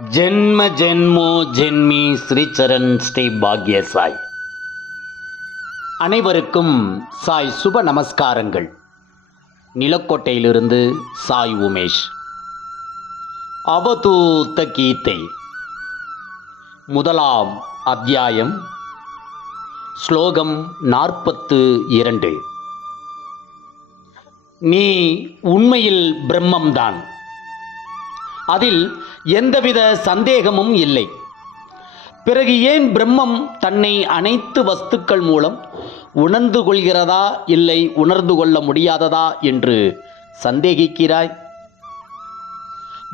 ஜென்ம ஜென்மோ ஜென்மி ஸ்ரீச்சரண் ஸ்ரீ பாக்ய சாய் அனைவருக்கும் சாய் சுப நமஸ்காரங்கள். நிலக்கோட்டையிலிருந்து சாய் உமேஷ். அவதூத்த கீதை. முதலாம் அத்தியாயம். ஸ்லோகம் நாற்பத்து இரண்டு. நீ உண்மையில் பிரம்மம்தான். அதில் எந்தவித சந்தேகமும் இல்லை. பிறகு ஏன் பிரம்மம் தன்னை அனைத்து வஸ்துக்கள் மூலம் உணர்ந்து கொள்கிறதா இல்லை உணர்ந்து கொள்ள முடியாததா என்று சந்தேகிக்கிறாய்?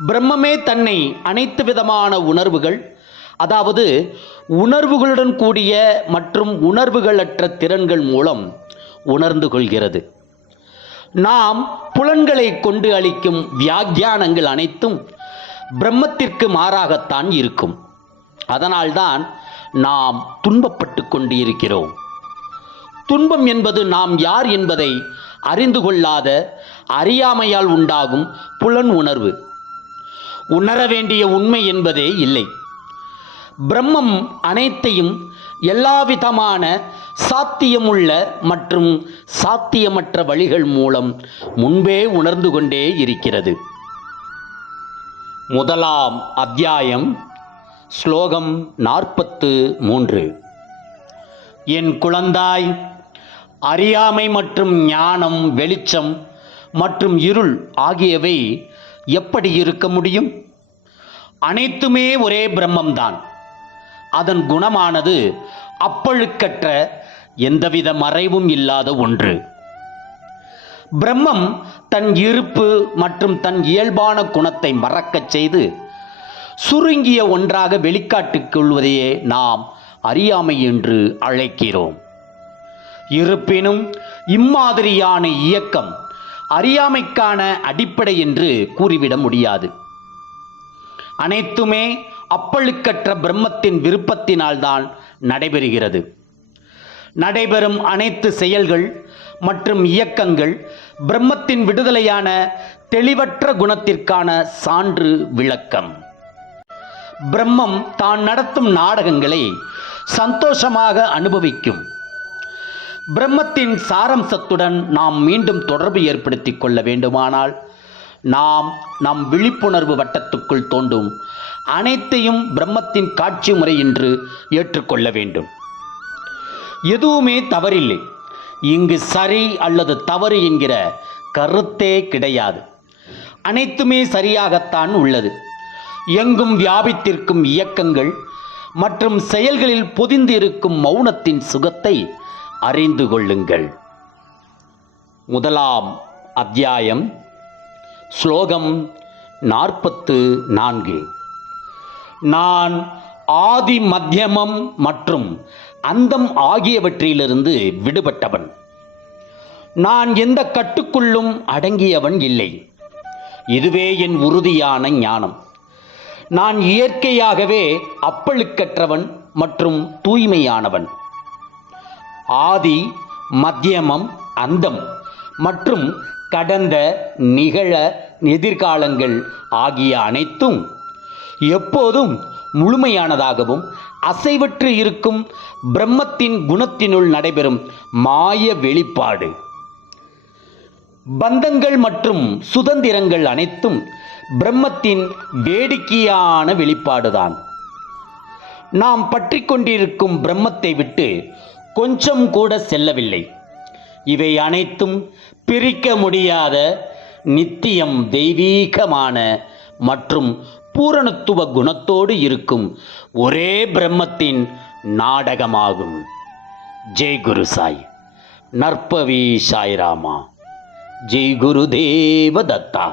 பிரம்மமே தன்னை அனைத்து விதமான உணர்வுகள் அதாவது உணர்வுகளுடன் கூடிய மற்றும் உணர்வுகளற்ற திறன்கள் மூலம் உணர்ந்து கொள்கிறது. நாம் புலன்களை கொண்டு அளிக்கும் வியாக்கியானங்கள் அனைத்தும் பிரம்மத்திற்கு மாறாகத்தான் இருக்கும். அதனால்தான் நாம் துன்பப்பட்டு கொண்டு இருக்கிறோம் துன்பம் என்பது நாம் யார் என்பதை அறிந்து கொள்ளாத அறியாமையால் உண்டாகும் புலன் உணர்வு. உணர வேண்டிய உண்மை என்பதே இல்லை. பிரம்மம் அனைத்தையும் எல்லாவிதமான சாத்தியமுள்ள மற்றும் சாத்தியமற்ற வழிகள் மூலம் முன்பே உணர்ந்து கொண்டே இருக்கிறது. முதலாம் அத்தியாயம் ஸ்லோகம் நாற்பத்து மூன்று. என் குழந்தாய் அறியாமை மற்றும் ஞானம் வெளிச்சம் மற்றும் இருள் ஆகியவை எப்படி இருக்க முடியும்? அனைத்துமே ஒரே பிரம்மம்தான். அதன் குணமானது அப்பழுக்கற்ற எந்தவித மறைவும் இல்லாத ஒன்று. பிரம்மம் தன் இருப்பு மற்றும் தன் இயல்பான குணத்தை மறக்கச் செய்து சுருங்கிய ஒன்றாக வெளிக்காட்டிக் கொள்வதையே நாம் அறியாமை என்று அழைக்கிறோம். இருப்பினும் இம்மாதிரியான இயக்கம் அறியாமைக்கான அடிப்படை என்று கூறிவிட முடியாது. அனைத்துமே அப்பழுக்கற்ற பிரம்மத்தின் விருப்பத்தினால்தான் நடைபெறுகிறது. நடைபெறும் அனைத்து செயல்கள் மற்றும் இயக்கங்கள் பிரம்மத்தின் விடுதலையான தெளிவற்ற குணத்திற்கான சான்று விளக்கம். பிரம்மம் தான் நடத்தும் நாடகங்களை சந்தோஷமாக அனுபவிக்கும். பிரம்மத்தின் சாரம்சத்துடன் நாம் மீண்டும் தொடர்பு ஏற்படுத்திக் கொள்ள வேண்டுமானால் நாம் நம் விழிப்புணர்வு வட்டத்துக்குள் தோண்டும் அனைத்தையும் பிரம்மத்தின் காட்சி முறை என்று ஏற்றுக்கொள்ள வேண்டும். எதுவுமே தவறில்லை. இங்கு சரி அல்லது தவறு என்கிற கருத்தே கிடையாது. அனைத்துமே சரியாகத்தான் உள்ளது. எங்கும் வியாபித்திருக்கும் இயக்கங்கள் மற்றும் செயல்களில் பொதிந்து இருக்கும் மௌனத்தின் சுகத்தை அறிந்து கொள்ளுங்கள். முதலாம் அத்தியாயம் ஸ்லோகம் நாற்பத்து நான்கு. நான் ஆதி மத்தியமம் மற்றும் அந்தம் ஆகியவற்றிலிருந்து விடுபட்டவன். நான் எந்த கட்டுக்குள்ளும் அடங்கியவன் இல்லை. இதுவே என் உறுதியான ஞானம். நான் இயற்கையாகவே அப்பழுக்கற்றவன் மற்றும் தூய்மையானவன். ஆதி மத்தியமம் அந்தம் மற்றும் கடந்த நிகழ எதிர்காலங்கள் ஆகிய அனைத்தும் எப்போதும் முழுமையானதாகவும் அசைவற்று இருக்கும் பிரம்மத்தின் குணத்தினுள் நடைபெறும் மாய வெளிப்பாடு. பந்தங்கள் மற்றும் சுதந்திரங்கள் அனைத்தும் பிரம்மத்தின் வேடிக்கையான வெளிப்பாடுதான். நாம் பற்றி கொண்டிருக்கும் பிரம்மத்தை விட்டு கொஞ்சம் கூட செல்லவில்லை. இவை அனைத்தும் பிரிக்க முடியாத நித்தியம் தெய்வீகமான மற்றும் பூரணத்துவ குணத்தோடு இருக்கும் ஒரே பிரம்மத்தின் நாடகமாகும். ஜெய் குரு சாய். நற்பவி சாய்ராமா. ஜெய் குரு தேவ தத்தா